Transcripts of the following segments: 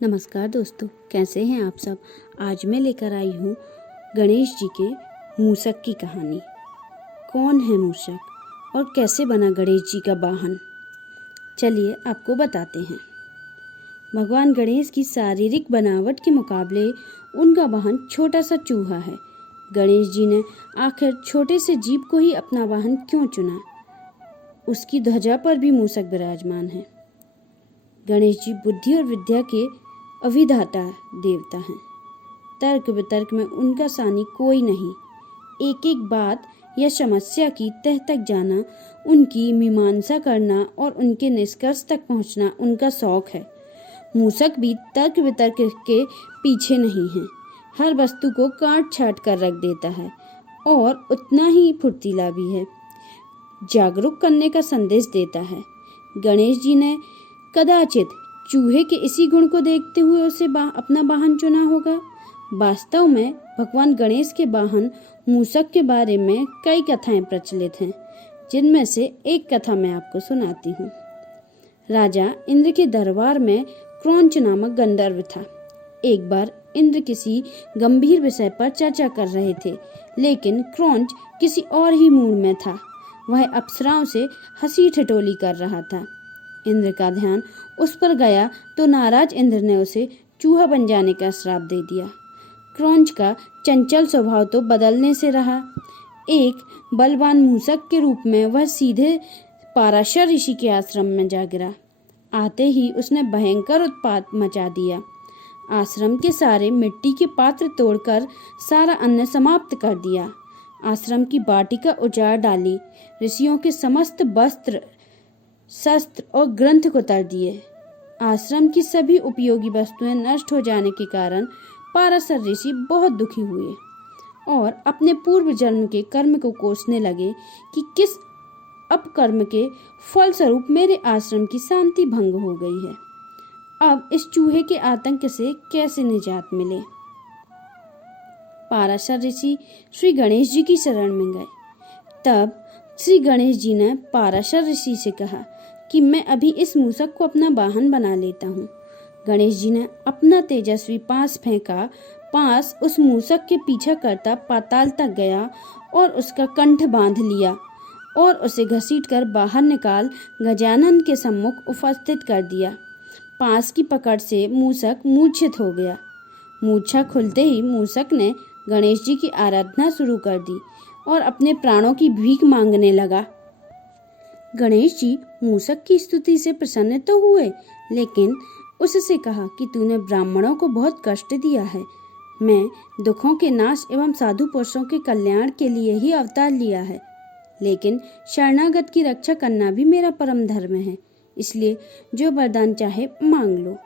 नमस्कार दोस्तों, कैसे हैं आप सब। आज मैं लेकर आई हूँ गणेश जी के मूषक की कहानी। कौन है मूषक और कैसे बना गणेश जी का वाहन, चलिए आपको बताते हैं। भगवान गणेश की शारीरिक बनावट के मुकाबले उनका वाहन छोटा सा चूहा है। गणेश जी ने आखिर छोटे से जीव को ही अपना वाहन क्यों चुना? उसकी ध्वजा पर भी मूषक विराजमान है। गणेश जी बुद्धि और विद्या के अविधाता देवता हैं। तर्क वितर्क में उनका सानी कोई नहीं। एक एक बात या समस्या की तह तक जाना, उनकी मीमांसा करना और उनके निष्कर्ष तक पहुंचना उनका शौक है। मूषक भी तर्क वितर्क के पीछे नहीं है। हर वस्तु को काट छाट कर रख देता है और उतना ही फुर्तीला भी है। जागरूक करने का संदेश देता है। गणेश जी ने कदाचित चूहे के इसी गुण को देखते हुए उसे अपना वाहन चुना होगा। वास्तव में भगवान गणेश के वाहन मूषक के बारे में कई कथाएं प्रचलित हैं, जिनमें से एक कथा मैं आपको सुनाती हूँ। राजा इंद्र के दरबार में क्रौंच नामक गंधर्व था। एक बार इंद्र किसी गंभीर विषय पर चर्चा कर रहे थे, लेकिन क्रौंच किसी और ही मूड में था। वह अप्सराओं से हंसी ठिठोली कर रहा था। इंद्र का ध्यान उस पर गया तो नाराज इंद्र ने उसे चूहा बन जाने का श्राप दे दिया। क्रौंच का चंचल स्वभाव तो बदलने से रहा। एक बलवान मूषक के रूप में वह सीधे पाराशर ऋषि के आश्रम में जा गिरा। आते ही उसने भयंकर उत्पात मचा दिया। आश्रम के सारे मिट्टी के पात्र तोड़कर सारा अन्न समाप्त कर दिया। आश्रम की वाटिका उजाड़ डाली। ऋषियों के समस्त वस्त्र, शस्त्र और ग्रंथ को तर दिए। आश्रम की सभी उपयोगी वस्तुएं नष्ट हो जाने के कारण पाराशर ऋषि बहुत दुखी हुए और अपने पूर्व जन्म के कर्म को कोसने लगे कि किस अपकर्म के फलस्वरूप मेरे आश्रम की शांति भंग हो गई है। अब इस चूहे के आतंक से कैसे निजात मिले? पाराशर ऋषि श्री गणेश जी की शरण में गए। तब श्री गणेश जी ने पाराशर ऋषि से कहा कि मैं अभी इस मूषक को अपना वाहन बना लेता हूँ। गणेश जी ने अपना तेजस्वी पास फेंका। पास उस मूषक के पीछा करता पाताल तक गया और उसका कंठ बांध लिया और उसे घसीटकर बाहर निकाल गजानन के सम्मुख उपस्थित कर दिया। पास की पकड़ से मूषक मूर्छित हो गया। मूर्छा खुलते ही मूषक ने गणेश जी की आराधना शुरू कर दी और अपने प्राणों की भीख मांगने लगा। गणेश जी मूषक की स्तुति से प्रसन्न तो हुए, लेकिन उससे कहा कि तूने ब्राह्मणों को बहुत कष्ट दिया है। मैं दुखों के नाश एवं साधु पुरुषों के कल्याण के लिए ही अवतार लिया है, लेकिन शरणागत की रक्षा करना भी मेरा परम धर्म है। इसलिए जो वरदान चाहे मांग लो।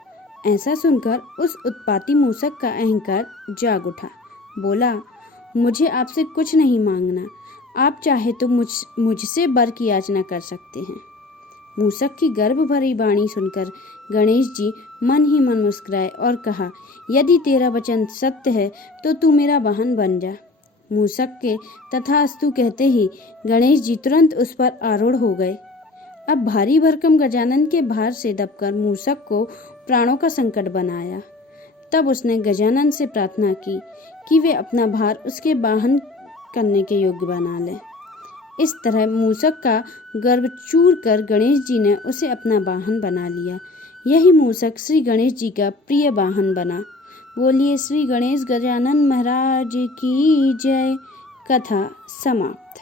ऐसा सुनकर उस उत्पाती मूषक का अहंकार जाग उठा। बोला, मुझे आपसे कुछ नहीं मांगना। आप चाहे तो मुझसे वर की याचना कर सकते हैं। मूषक की गर्भ भरी वाणी सुनकर गणेश जी मन ही मन मुस्कुराए और कहा, यदि तेरा वचन सत्य है तो तू मेरा वाहन बन जा। मूषक के तथास्तु कहते ही गणेश जी तुरंत उस पर आरूढ़ हो गए। अब भारी भरकम गजानन के भार से दबकर मूषक को प्राणों का संकट बनाया। तब उसने गजानन से प्रार्थना की कि वे अपना भार उसके वाहन करने के योग्य बना ले। इस तरह मूषक का गर्भ चूर कर गणेश जी ने उसे अपना वाहन बना लिया। यही मूषक श्री गणेश जी का प्रिय वाहन बना। बोलिए श्री गणेश गजानन महाराज की जय। कथा समाप्त।